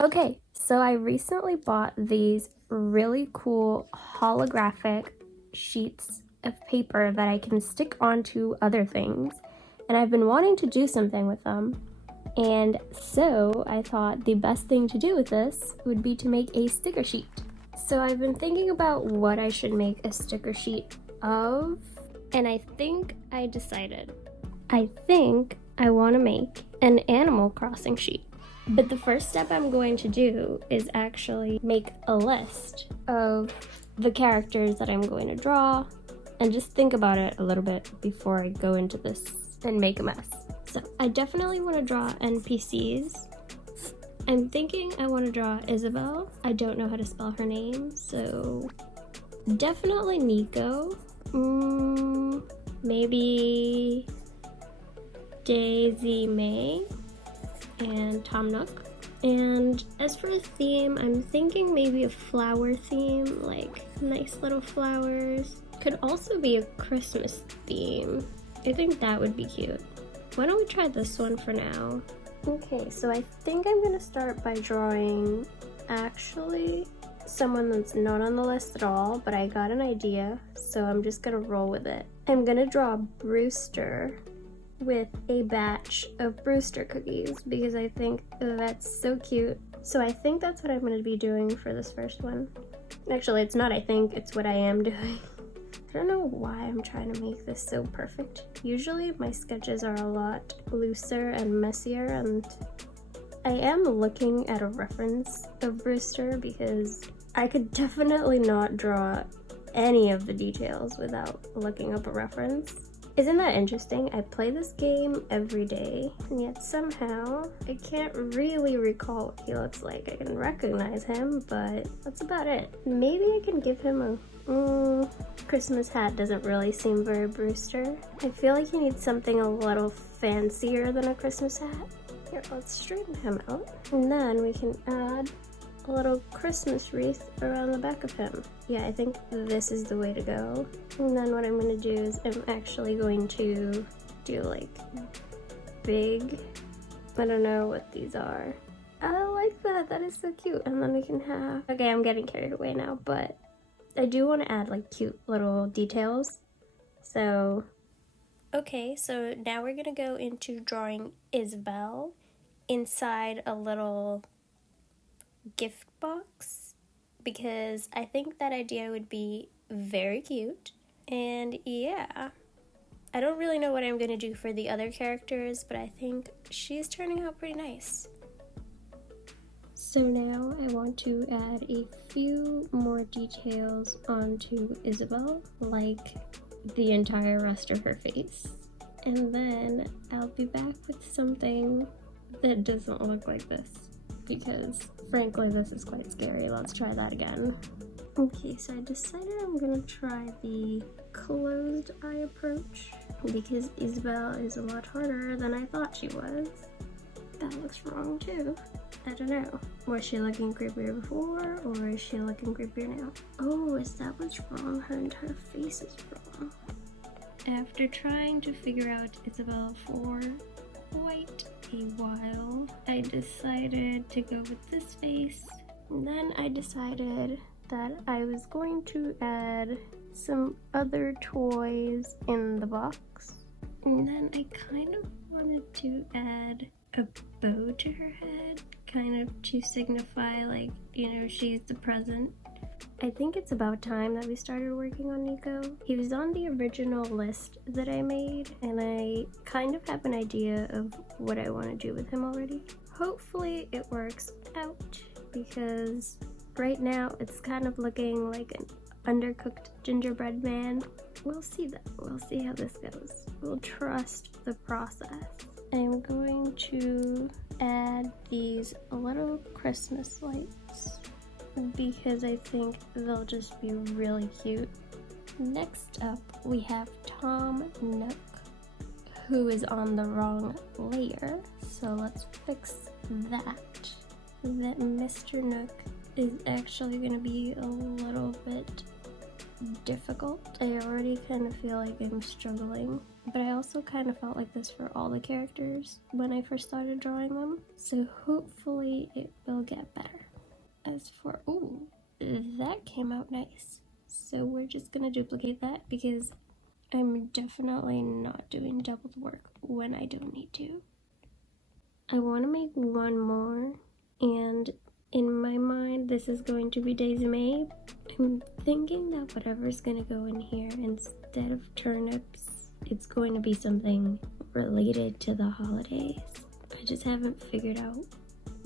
Okay, so I recently bought these really cool holographic sheets of paper that I can stick onto other things, and I've been wanting to do something with them, and so I thought the best thing to do with this would be to make a sticker sheet. So I've been thinking about what I should make a sticker sheet of, and I think I decided. I think I want to make an Animal Crossing sheet. But the first step I'm going to do is actually make a list of the characters that I'm going to draw and just think about it a little bit before I go into this and make a mess. So I definitely want to draw NPCs. I'm thinking I want to draw Isabel. I don't know how to spell her name, so definitely Nico. Maybe Daisy May and Tom Nook. And as for a theme, I'm thinking maybe a flower theme, like nice little flowers. Could also be a Christmas theme. I think that would be cute. Why don't we try this one for now? Okay, so I think I'm gonna start by drawing actually someone that's not on the list at all, but I got an idea, so I'm just gonna roll with it. I'm gonna draw Brewster with a batch of Brewster cookies because I think that's so cute. So I think that's what I'm going to be doing for this first one. Actually, it's not I think, it's what I am doing. I don't know why I'm trying to make this so perfect. Usually my sketches are a lot looser and messier, and I am looking at a reference of Brewster because I could definitely not draw any of the details without looking up a reference. Isn't that interesting? I play this game every day, and yet somehow I can't really recall what he looks like. I can recognize him, but that's about it. Maybe I can give him a Christmas hat. Doesn't really seem very Brewster. I feel like he needs something a little fancier than a Christmas hat. Here, let's straighten him out. And then we can add a little Christmas wreath around the back of him. Yeah, I think this is the way to go. And then what I'm going to do is I'm actually going to do like big, I don't know what these are. I like that, that is so cute. And then we can have, okay, I'm getting carried away now, but I do want to add like cute little details. So, okay, so now we're going to go into drawing Isabel inside a little gift box because I think that idea would be very cute. And yeah, I don't really know what I'm gonna do for the other characters, but I think she's turning out pretty nice. So now I want to add a few more details onto Isabel, like the entire rest of her face. And then I'll be back with something that doesn't look like this, because frankly this is quite scary. Let's try that again. Okay, so I decided I'm gonna try the closed eye approach because Isabel is a lot harder than I thought she was. That looks wrong too. I don't know. Was she looking creepier before, or is she looking creepier now? Oh, is that what's wrong? Her entire face is wrong. After trying to figure out Isabel for quite a while, I decided to go with this face. And then I decided that I was going to add some other toys in the box. And then I kind of wanted to add a bow to her head, kind of to signify, like, you know, she's the present. I think it's about time that we started working on Nico. He was on the original list that I made, and I kind of have an idea of what I want to do with him already. Hopefully it works out, because right now it's kind of looking like an undercooked gingerbread man. We'll see that. We'll see how this goes. We'll trust the process. I'm going to add these little Christmas lights because I think they'll just be really cute. Next up, we have Tom Nook, who is on the wrong layer. So let's fix that. That Mr. Nook is actually going to be a little bit difficult. I already kind of feel like I'm struggling, but I also kind of felt like this for all the characters when I first started drawing them. So hopefully it will get better. As for, ooh, that came out nice. So we're just gonna duplicate that because I'm definitely not doing double the work when I don't need to. I want to make one more, and in my mind this is going to be Daisy May. I'm thinking that whatever's gonna go in here, instead of turnips, it's going to be something related to the holidays. I just haven't figured out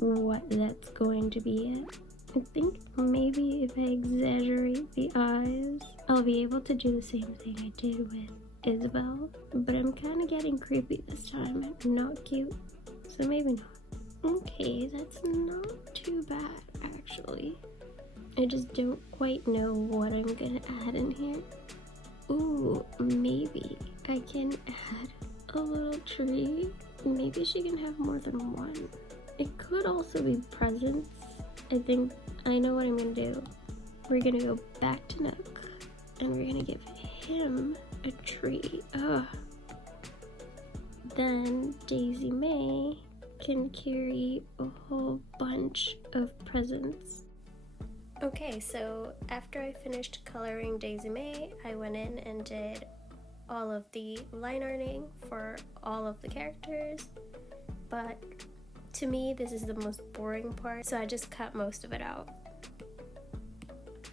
what that's going to be yet. I think maybe if I exaggerate the eyes, I'll be able to do the same thing I did with Isabel, but I'm kind of getting creepy this time, not cute, so maybe not. Okay, that's not too bad actually. I just don't quite know what I'm gonna add in here. Ooh, maybe I can add a little tree. Maybe she can have more than one. It could also be presents. I think I know what I'm gonna do. We're gonna go back to Nook and we're gonna give him a tree. Ugh. Then Daisy May can carry a whole bunch of presents. Okay, so after I finished coloring Daisy May, I went in and did all of the line arting for all of the characters, but to me this is the most boring part, so I just cut most of it out.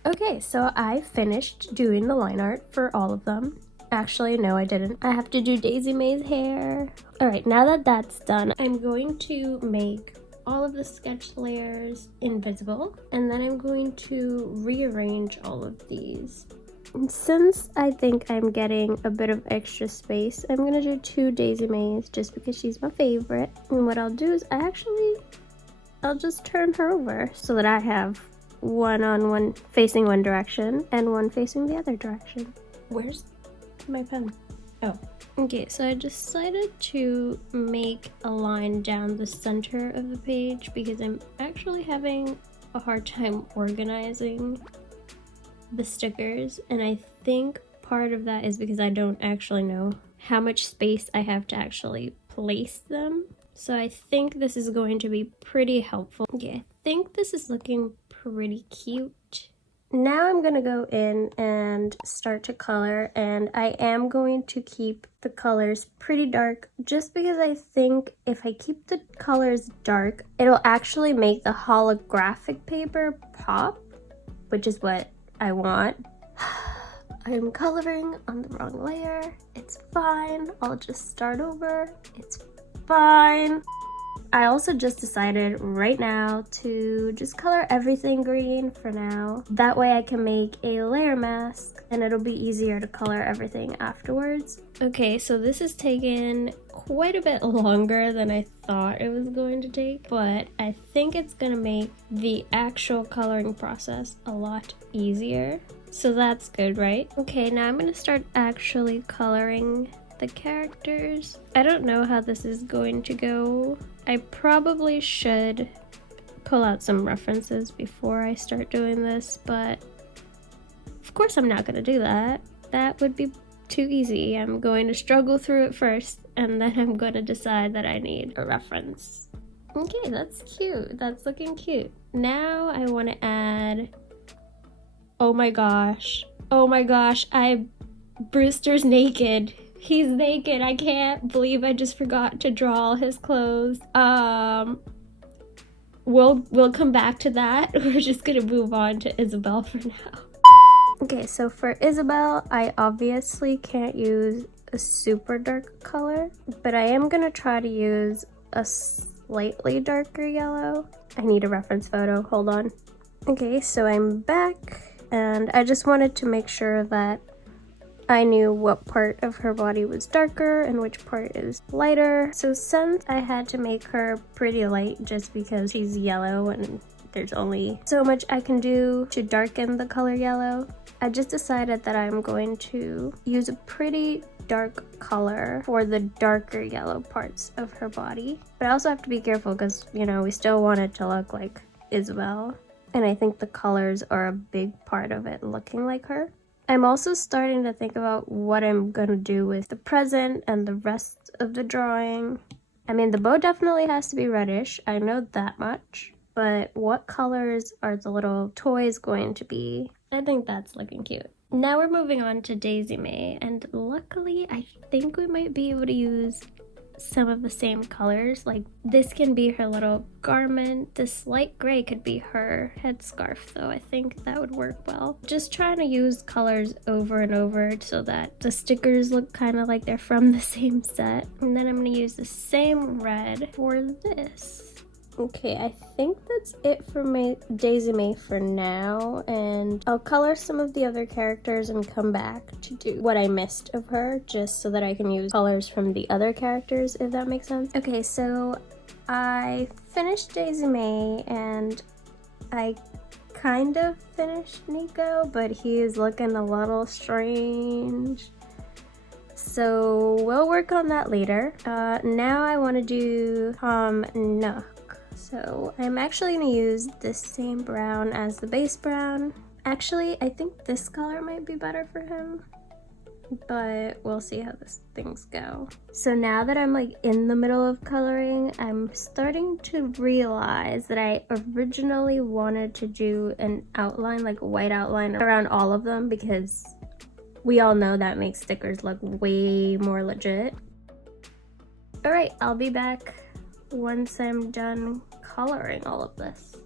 Okay, so I finished doing the line art for all of them. Actually, no, I didn't. I have to do Daisy May's hair. Alright, now that that's done, I'm going to make all of the sketch layers invisible, and then I'm going to rearrange all of these. And since I think I'm getting a bit of extra space, I'm gonna do 2 Daisy Mays just because she's my favorite. And what I'll do is I'll just turn her over so that I have one facing one direction and one facing the other direction. Where's my pen? Oh. Okay, so I decided to make a line down the center of the page because I'm actually having a hard time organizing the stickers, and I think part of that is because I don't actually know how much space I have to actually place them. So I think this is going to be pretty helpful. Okay, I think this is looking pretty cute. Now I'm gonna go in and start to color, and I am going to keep the colors pretty dark just because I think if I keep the colors dark, it'll actually make the holographic paper pop, which is what I want. I'm coloring on the wrong layer. It's fine. I'll just start over. It's fine. I also just decided right now to just color everything green for now. That way I can make a layer mask and it'll be easier to color everything afterwards. Okay, so this has taken quite a bit longer than I thought it was going to take, but I think it's gonna make the actual coloring process a lot easier. So that's good, right? Okay, now I'm gonna start actually coloring the characters. I don't know how this is going to go. I probably should pull out some references before I start doing this, but of course I'm not gonna do that. That would be too easy. I'm going to struggle through it first, and then I'm gonna decide that I need a reference. Okay, that's cute. That's looking cute. Now I want to add... Oh my gosh, Brewster's naked. He's naked. I can't believe I just forgot to draw all his clothes. We'll come back to that. We're just gonna move on to Isabel for now. Okay, so for Isabel, I obviously can't use a super dark color, but I am gonna try to use a slightly darker yellow. I need a reference photo, hold on. Okay, so I'm back. And I just wanted to make sure that I knew what part of her body was darker and which part is lighter. So since I had to make her pretty light just because she's yellow and there's only so much I can do to darken the color yellow, I just decided that I'm going to use a pretty dark color for the darker yellow parts of her body. But I also have to be careful because, you know, we still want it to look like Isabel. And I think the colors are a big part of it looking like her. I'm also starting to think about what I'm gonna do with the present and the rest of the drawing. I mean, the bow definitely has to be reddish, I know that much, but what colors are the little toys going to be? I think that's looking cute. Now we're moving on to Daisy May, and luckily I think we might be able to use some of the same colors. Like this can be her little garment, this light gray could be her headscarf though. I think that would work well. Just trying to use colors over and over so that the stickers look kind of like they're from the same set. And then I'm going to use the same red for this. Okay, I think that's it for my Daisy May for now, and I'll color some of the other characters and come back to do what I missed of her, just so that I can use colors from the other characters, if that makes sense. Okay, so I finished Daisy May, and I kind of finished Nico, but he is looking a little strange. So we'll work on that later. Now I want to do Tom Nook. So I'm actually going to use this same brown as the base brown. Actually, I think this color might be better for him, but we'll see how things go. So now that I'm like in the middle of coloring, I'm starting to realize that I originally wanted to do an outline, like a white outline around all of them, because we all know that makes stickers look way more legit. All right, I'll be back once I'm done coloring all of this.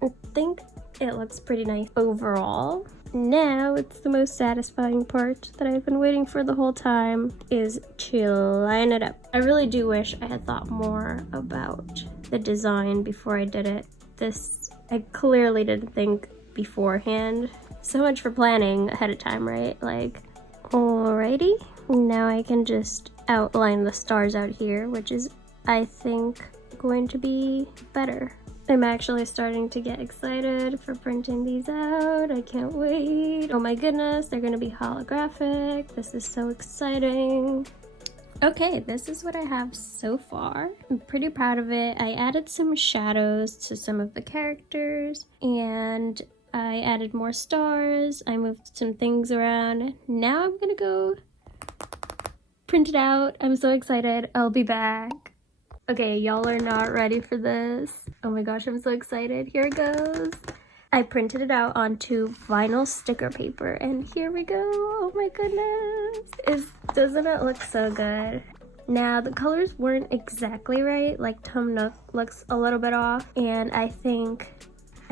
I think it looks pretty nice overall. Now it's the most satisfying part that I've been waiting for the whole time, is to line it up. I really do wish I had thought more about the design before I did it. This I clearly didn't think beforehand. So much for planning ahead of time, right? Like, alrighty, now I can just outline the stars out here, which is, I think, going to be better. I'm actually starting to get excited for printing these out. I can't wait. Oh my goodness, they're gonna be holographic. This is so exciting. Okay, this is what I have so far. I'm pretty proud of it. I added some shadows to some of the characters, and I added more stars. I moved some things around. Now I'm gonna go print it out. I'm so excited. I'll be back. Okay, y'all are not ready for this. Oh my gosh, I'm so excited. Here it goes. I printed it out onto vinyl sticker paper, and here we go. Oh my goodness. Doesn't it look so good? Now, the colors weren't exactly right. Like, Tom Nook looks a little bit off, and I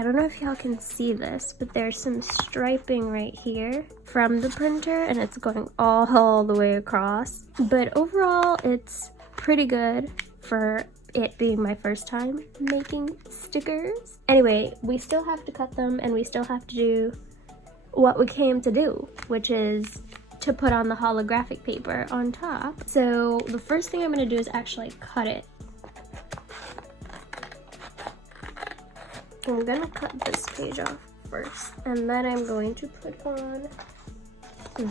don't know if y'all can see this, but there's some striping right here from the printer, and it's going all the way across. But overall, it's pretty good for it being my first time making stickers. Anyway, we still have to cut them, and we still have to do what we came to do, which is to put on the holographic paper on top. So the first thing I'm going to do is actually cut it. I'm going to cut this page off first, and then I'm going to put on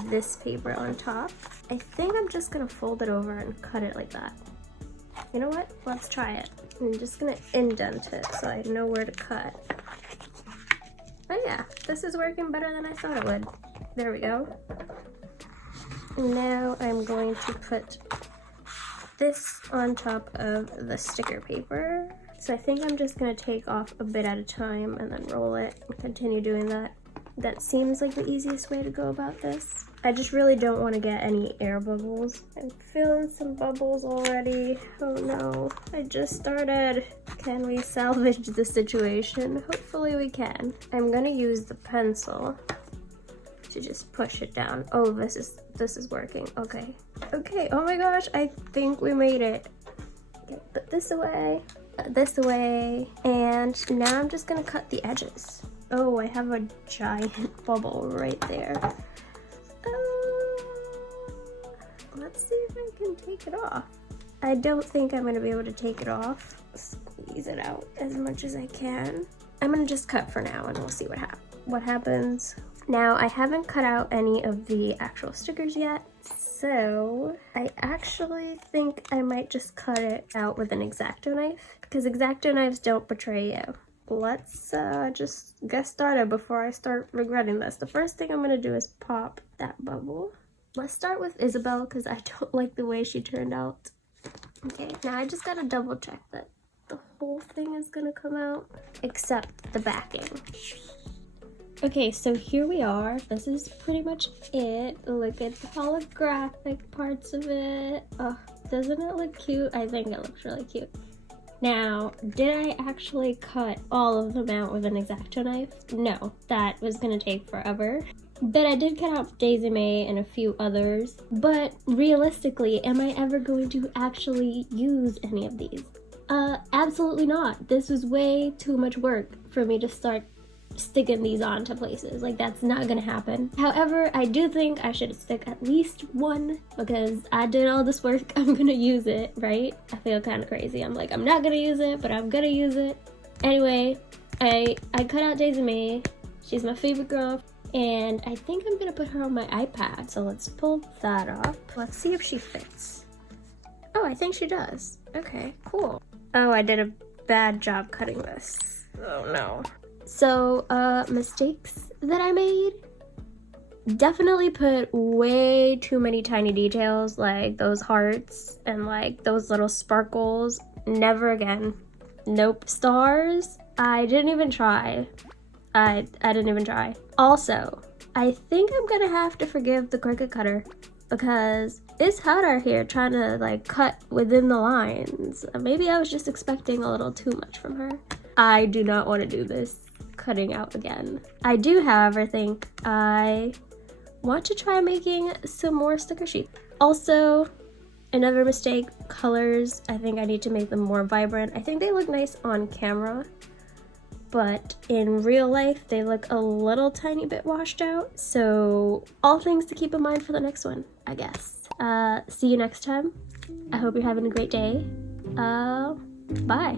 this paper on top. I think I'm just going to fold it over and cut it like that. You know what? Let's try it. I'm just gonna indent it so I know where to cut. Oh yeah, this is working better than I thought it would. There we go. Now I'm going to put this on top of the sticker paper. So I think I'm just gonna take off a bit at a time and then roll it and continue doing that. That seems like the easiest way to go about this. I just really don't want to get any air bubbles. I'm feeling some bubbles already. Oh no, I just started. Can we salvage the situation? Hopefully we can. I'm gonna use the pencil to just push it down. Oh, this is working. Okay. Okay, oh my gosh, I think we made it. Okay, put this away, and now I'm just gonna cut the edges. Oh, I have a giant bubble right there. Let's see if I can take it off. I don't think I'm gonna be able to take it off. Squeeze it out as much as I can. I'm gonna just cut for now, and we'll see what happens. Now, I haven't cut out any of the actual stickers yet, so I actually think I might just cut it out with an X-Acto knife, because X-Acto knives don't betray you. let's just get started before I start regretting this. The first thing I'm gonna do is pop that bubble. Let's start with Isabel because I don't like the way she turned out. Okay, now I just gotta double check that the whole thing is gonna come out, except the backing. Okay, so here we are. This is pretty much it. Look at the holographic parts of it. Oh, doesn't it look cute? I think it looks really cute. Now, did I actually cut all of them out with an X-Acto knife? No, that was gonna take forever. But I did cut out Daisy May and a few others. But realistically, am I ever going to actually use any of these? Absolutely not. This was way too much work for me to start sticking these onto places. Like, that's not gonna happen. However, I do think I should stick at least one because I did all this work. I'm gonna use it, right? I feel kind of crazy. I'm like, I'm not gonna use it, but I'm gonna use it. Anyway, I cut out Daisy May. She's my favorite girl. And I think I'm gonna put her on my iPad. So let's pull that up. Let's see if she fits. Oh, I think she does. Okay, cool. Oh, I did a bad job cutting this. Oh no. So, mistakes that I made. Definitely put way too many tiny details, like those hearts and like those little sparkles. Never again. Nope. Stars, I didn't even try. I didn't even try. Also, I think I'm gonna have to forgive the Cricut cutter because it's hot out here trying to like cut within the lines. Maybe I was just expecting a little too much from her. I do not want to do this cutting out again. I do, however, think I want to try making some more sticker sheets. Also, another mistake, colors. I think I need to make them more vibrant. I think they look nice on camera, but in real life, they look a little tiny bit washed out. So all things to keep in mind for the next one, I guess. See you next time. I hope you're having a great day. Bye.